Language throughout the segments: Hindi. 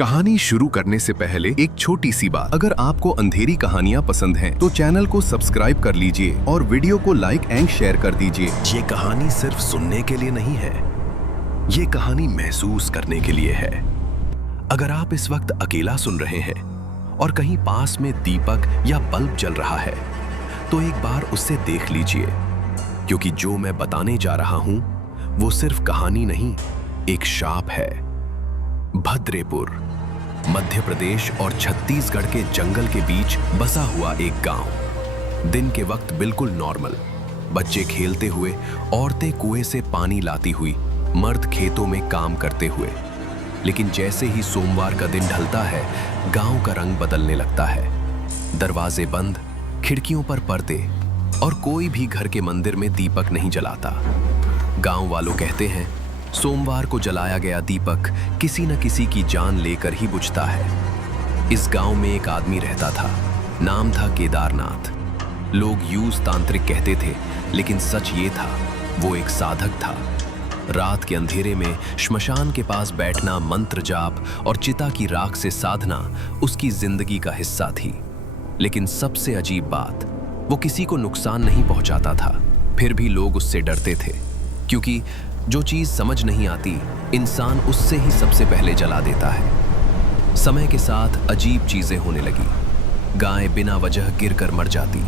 कहानी शुरू करने से पहले एक छोटी सी बात, अगर आपको अंधेरी कहानियाँ पसंद हैं, तो चैनल को सब्सक्राइब कर लीजिए और वीडियो को लाइक एंड शेयर कर दीजिए। ये कहानी सिर्फ सुनने के लिए नहीं है, ये कहानी महसूस करने के लिए है। अगर आप इस वक्त अकेला सुन रहे हैं और कहीं पास में दीपक या बल्ब जल रहा है, तो एक बार उससे देख लीजिए, क्योंकि जो मैं बताने जा रहा हूं वो सिर्फ कहानी नहीं, एक शाप है। भद्रेपुर, मध्य प्रदेश और छत्तीसगढ़ के जंगल के बीच बसा हुआ एक गांव। दिन के वक्त बिल्कुल नॉर्मल, बच्चे खेलते हुए, औरतें कुएं से पानी लाती हुई, मर्द खेतों में काम करते हुए। लेकिन जैसे ही सोमवार का दिन ढलता है, गांव का रंग बदलने लगता है। दरवाजे बंद, खिड़कियों पर पर्दे, और कोई भी घर के मंदिर में दीपक नहीं जलाता। गांव वालों कहते हैं, सोमवार को जलाया गया दीपक किसी न किसी की जान लेकर ही बुझता है। इस गांव में एक आदमी रहता था, नाम था केदारनाथ। लोग यूज तांत्रिक कहते थे, लेकिन सच ये था, वो एक साधक था। रात के अंधेरे में श्मशान के पास बैठना, मंत्र जाप और चिता की राख से साधना उसकी जिंदगी का हिस्सा थी। लेकिन सबसे अजीब बात, वो किसी को नुकसान नहीं पहुंचाता था। फिर भी लोग उससे डरते थे, क्योंकि जो चीज समझ नहीं आती, इंसान उससे ही सबसे पहले जला देता है। समय के साथ अजीब चीजें होने लगी। गाय बिना वजह गिरकर मर जाती,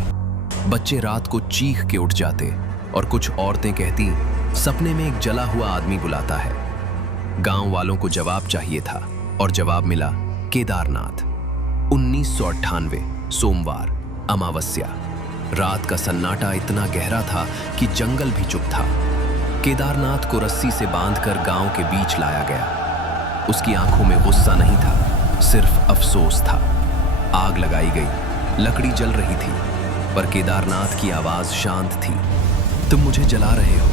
बच्चे रात को चीख के उठ जाते, और कुछ औरतें कहती, सपने में एक जला हुआ आदमी बुलाता है। गांव वालों को जवाब चाहिए था, और जवाब मिला, केदारनाथ। 1998 सोमवार, अमावस्या। रात का सन्नाटा इतना गहरा था कि जंगल भी चुप था। केदारनाथ को रस्सी से बांधकर गांव के बीच लाया गया। उसकी आंखों में गुस्सा नहीं था, सिर्फ अफसोस था। आग लगाई गई, लकड़ी जल रही थी, पर केदारनाथ की आवाज शांत थी। तुम मुझे जला रहे हो,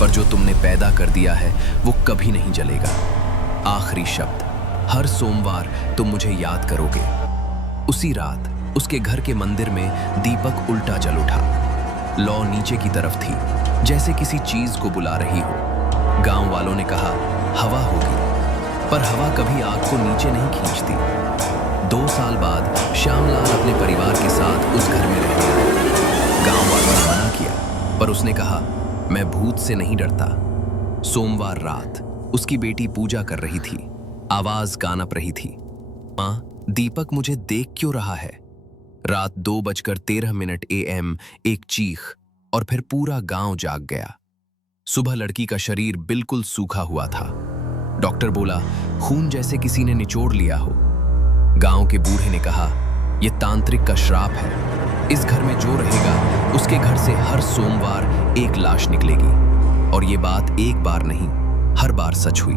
पर जो तुमने पैदा कर दिया है वो कभी नहीं जलेगा। आखिरी शब्द, हर सोमवार तुम मुझे याद करोगे। उसी रात उसके घर के मंदिर में दीपक उल्टा जल उठा। लौ नीचे की तरफ थी, जैसे किसी चीज को बुला रही हो। गांव वालों ने कहा, हवा होगी, पर हवा कभी आग को नीचे नहीं खींचती। 2 साल बाद श्यामलाल अपने परिवार के साथ उस घर में रहने आया। गांव वालों ने मना किया, पर उसने कहा, मैं भूत से नहीं डरता। सोमवार रात उसकी बेटी पूजा कर रही थी। आवाज कानप रही थी, मां, दीपक मुझे देख क्यों रहा है? रात 2:13 AM एक चीख, और फिर पूरा गांव जाग गया। सुबह लड़की का शरीर बिल्कुल सूखा हुआ था। डॉक्टर बोला, खून जैसे किसी ने निचोड़ लिया हो। गांव के बूढ़े ने कहा, यह तांत्रिक का श्राप है। इस घर में जो रहेगा, उसके घर से हर सोमवार एक लाश निकलेगी। और ये बात एक बार नहीं, हर बार सच हुई।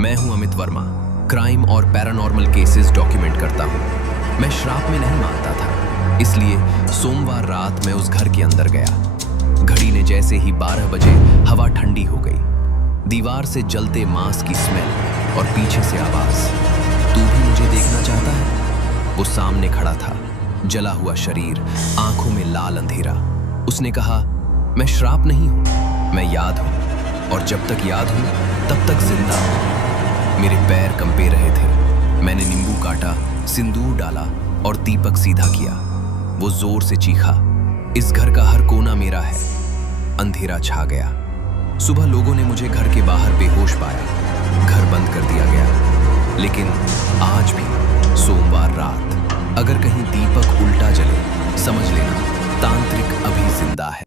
मैं हूं अमित वर्मा, क्राइम और पैरानॉर्मल केसेस डॉक्यूमेंट करता हूं। मैं श्राप में नहीं मानता था, इसलिए सोमवार रात मैं उस घर के अंदर गया। घड़ी ने जैसे ही 12 बजे, हवा ठंडी हो गई। दीवार से जलते मांस की स्मेल, और पीछे से आवाज, तू भी मुझे देखना चाहता है? वो सामने खड़ा था, जला हुआ शरीर, आंखों में लाल अंधेरा। उसने कहा, मैं श्राप नहीं हूं, मैं याद हूं, और जब तक याद हूं तब तक जिंदा हूं। मेरे पैर कंपे रहे थे। मैंने नींबू काटा, सिंदूर डाला और दीपक सीधा किया। वो जोर से चीखा, इस घर का हर कोना मेरा है। अंधेरा छा गया। सुबह लोगों ने मुझे घर के बाहर बेहोश पाया। घर बंद कर दिया गया। लेकिन आज भी सोमवार रात अगर कहीं दीपक उल्टा जले, समझ लेना तांत्रिक अभी जिंदा है।